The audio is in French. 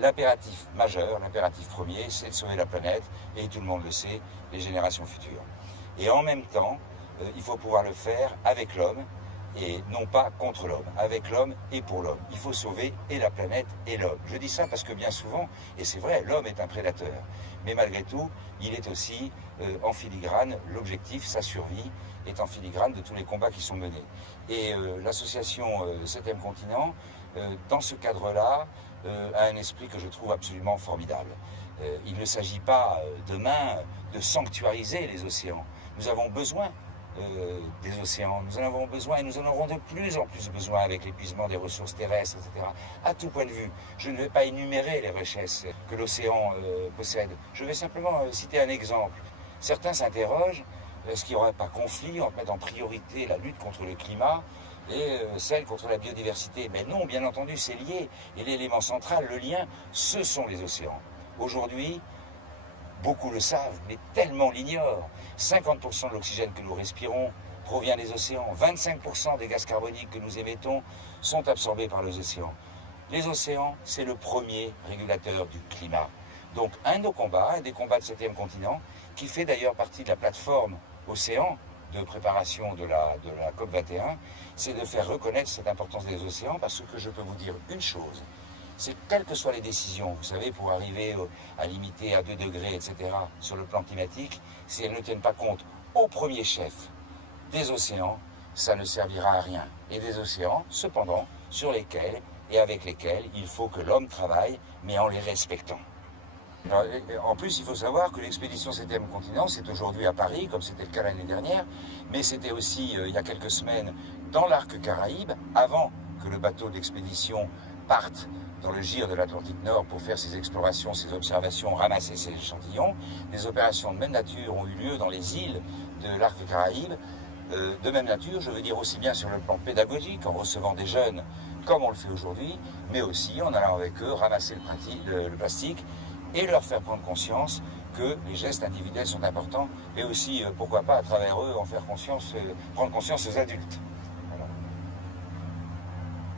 l'impératif majeur, l'impératif premier, c'est de sauver la planète, et tout le monde le sait, les générations futures. Et en même temps, il faut pouvoir le faire avec l'homme, et non pas contre l'homme, avec l'homme et pour l'homme. Il faut sauver et la planète et l'homme. Je dis ça parce que bien souvent, et c'est vrai, l'homme est un prédateur, mais malgré tout, il est aussi en filigrane, l'objectif, sa survie, est en filigrane de tous les combats qui sont menés. Et l'association 7e continent, dans ce cadre-là, a un esprit que je trouve absolument formidable. Il ne s'agit pas demain de sanctuariser les océans. Nous avons besoin des océans, nous en avons besoin et nous en aurons de plus en plus besoin avec l'épuisement des ressources terrestres, etc. À tout point de vue, je ne vais pas énumérer les richesses que l'océan possède. Je vais simplement citer un exemple. Certains s'interrogent, est-ce qu'il n'y aurait pas conflit entre mettre en priorité la lutte contre le climat et celle contre la biodiversité? Mais non, bien entendu, c'est lié. Et l'élément central, le lien, ce sont les océans. Aujourd'hui, beaucoup le savent, mais tellement l'ignorent. 50% de l'oxygène que nous respirons provient des océans. 25% des gaz carboniques que nous émettons sont absorbés par les océans. Les océans, c'est le premier régulateur du climat. Donc un de nos combats, un des combats de 7e continent, qui fait d'ailleurs partie de la plateforme Océan de préparation de la COP21, c'est de faire reconnaître cette importance des océans, parce que je peux vous dire une chose, c'est quelles que soient les décisions, vous savez, pour arriver à limiter à 2 degrés, etc., sur le plan climatique, si elles ne tiennent pas compte au premier chef des océans, ça ne servira à rien. Et des océans, cependant, sur lesquels et avec lesquels il faut que l'homme travaille, mais en les respectant. Alors, en plus, il faut savoir que l'expédition 7e continent, c'est aujourd'hui à Paris, comme c'était le cas l'année dernière, mais c'était aussi, il y a quelques semaines, dans l'arc Caraïbe, avant que le bateau d'expédition parte dans le gire de l'Atlantique Nord pour faire ses explorations, ses observations, ramasser ses échantillons. Des opérations de même nature ont eu lieu dans les îles de l'arc Caraïbe. De même nature, je veux dire aussi bien sur le plan pédagogique, en recevant des jeunes comme on le fait aujourd'hui, mais aussi en allant avec eux ramasser le plastique et leur faire prendre conscience que les gestes individuels sont importants, et aussi, pourquoi pas, à travers eux, en faire conscience, prendre conscience aux adultes.